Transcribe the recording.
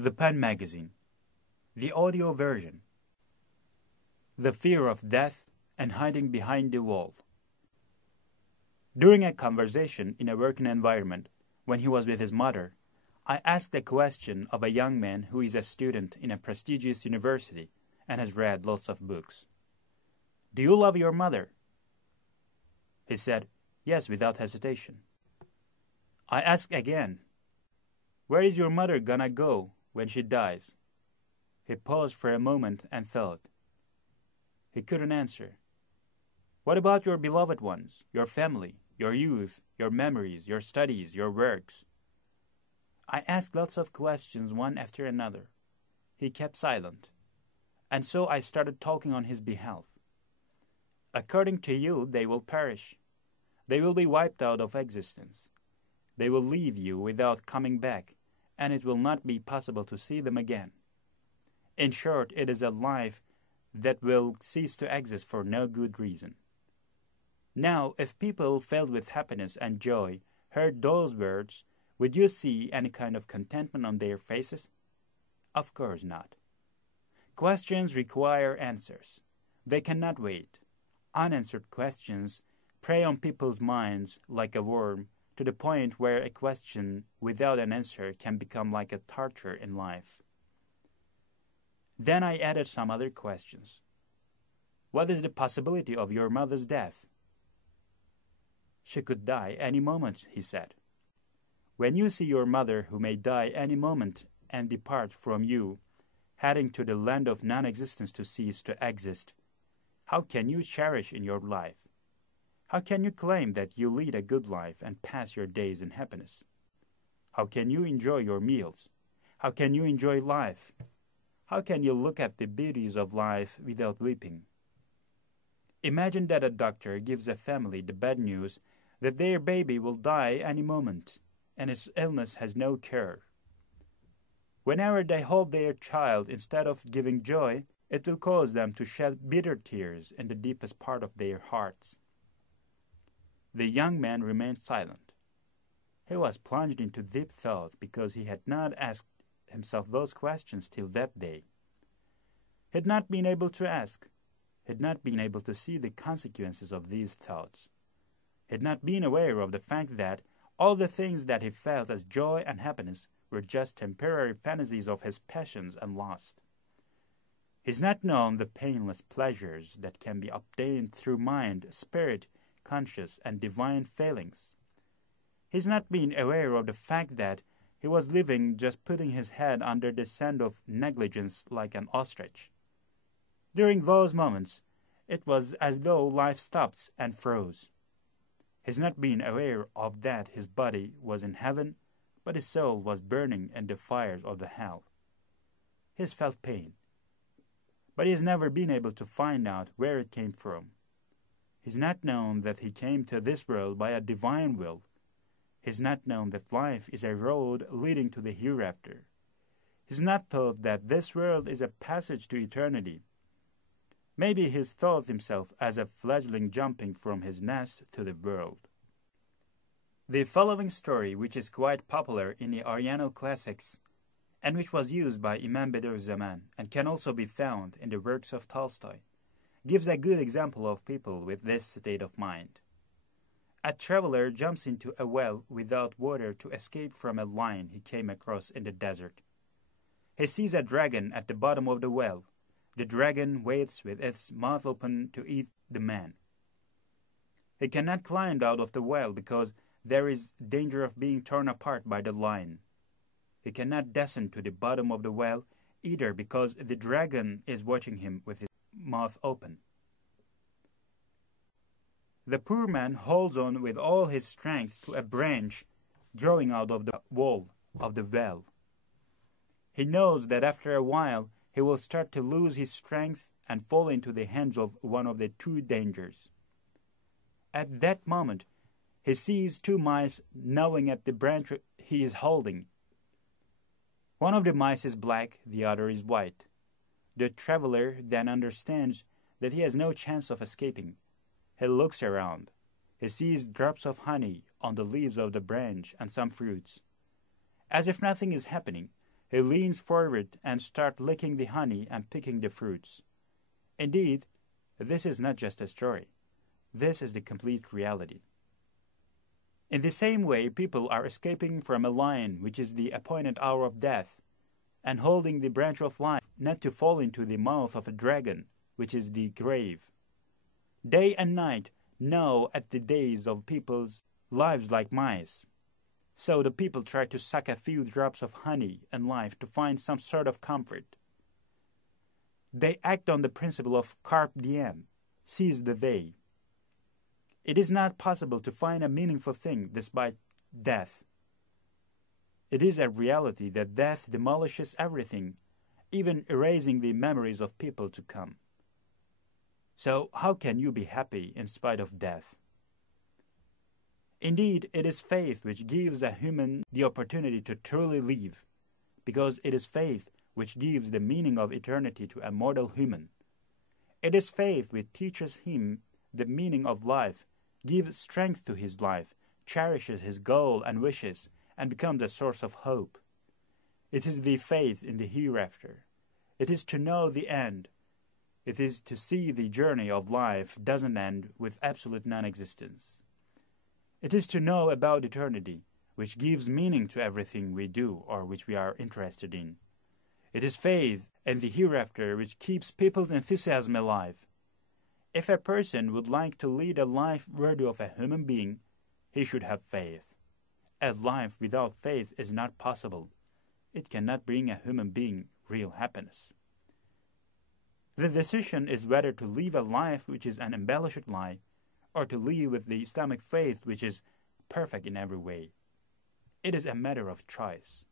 The Pen Magazine, the audio version. The fear of death and hiding behind the wall. During a conversation in a working environment, when he was with his mother, I asked a question of a young man who is a student in a prestigious university and has read lots of books. "Do you love your mother?" He said, "Yes," without hesitation. I asked again, "Where is your mother gonna go when she dies?" He paused for a moment and thought. He couldn't answer. "What about your beloved ones, your family, your youth, your memories, your studies, your works?" I asked lots of questions one after another. He kept silent. And so I started talking on his behalf. "According to you, they will perish. They will be wiped out of existence. They will leave you without coming back, and it will not be possible to see them again. In short, it is a life that will cease to exist for no good reason." Now, if people filled with happiness and joy heard those words, would you see any kind of contentment on their faces? Of course not. Questions require answers. They cannot wait. Unanswered questions prey on people's minds like a worm, to the point where a question without an answer can become like a torture in life. Then I added some other questions. "What is the possibility of your mother's death?" "She could die any moment," he said. "When you see your mother, who may die any moment and depart from you, heading to the land of non-existence to cease to exist, how can you cherish in your life? How can you claim that you lead a good life and pass your days in happiness? How can you enjoy your meals? How can you enjoy life? How can you look at the beauties of life without weeping? Imagine that a doctor gives a family the bad news that their baby will die any moment, and its illness has no cure. Whenever they hold their child, instead of giving joy, it will cause them to shed bitter tears in the deepest part of their hearts." The young man remained silent. He was plunged into deep thought because he had not asked himself those questions till that day. He had not been able to ask. He had not been able to see the consequences of these thoughts. He had not been aware of the fact that all the things that he felt as joy and happiness were just temporary fantasies of his passions and lust. He has not known the painless pleasures that can be obtained through mind, spirit, conscious, and divine feelings. He has not been aware of the fact that he was living just putting his head under the sand of negligence like an ostrich. During those moments, it was as though life stopped and froze. He has not been aware of that his body was in heaven, but his soul was burning in the fires of the hell. He has felt pain, but he has never been able to find out where it came from. He has not known that he came to this world by a divine will. He has not known that life is a road leading to the hereafter. He has not thought that this world is a passage to eternity. Maybe he has thought himself as a fledgling jumping from his nest to the world. The following story, which is quite popular in the Oriental classics, and which was used by Imam Bediüzzaman and can also be found in the works of Tolstoy, gives a good example of people with this state of mind. A traveler jumps into a well without water to escape from a lion he came across in the desert. He sees a dragon at the bottom of the well. The dragon waits with its mouth open to eat the man. He cannot climb out of the well because there is danger of being torn apart by the lion. He cannot descend to the bottom of the well either because the dragon is watching him with his mouth open. The poor man holds on with all his strength to a branch growing out of the wall of the well. He knows that after a while he will start to lose his strength and fall into the hands of one of the two dangers. At that moment, he sees two mice gnawing at the branch he is holding. One of the mice is black, the other is white. The traveler then understands that he has no chance of escaping. He looks around. He sees drops of honey on the leaves of the branch and some fruits. As if nothing is happening, he leans forward and starts licking the honey and picking the fruits. Indeed, this is not just a story. This is the complete reality. In the same way, people are escaping from a lion, which is the appointed hour of death, and holding the branch of life, not to fall into the mouth of a dragon, which is the grave. Day and night gnaw at the days of people's lives like mice. So the people try to suck a few drops of honey in life to find some sort of comfort. They act on the principle of carpe diem, seize the day. It is not possible to find a meaningful thing despite death. It is a reality that death demolishes everything, even erasing the memories of people to come. So how can you be happy in spite of death? Indeed, it is faith which gives a human the opportunity to truly live, because it is faith which gives the meaning of eternity to a mortal human. It is faith which teaches him the meaning of life, gives strength to his life, cherishes his goal and wishes, and becomes a source of hope. It is the faith in the hereafter. It is to know the end. It is to see the journey of life doesn't end with absolute non-existence. It is to know about eternity, which gives meaning to everything we do or which we are interested in. It is faith in the hereafter which keeps people's enthusiasm alive. If a person would like to lead a life worthy of a human being, he should have faith. A life without faith is not possible. It cannot bring a human being real happiness. The decision is whether to live a life which is an embellished lie, or to live with the Islamic faith which is perfect in every way. It is a matter of choice.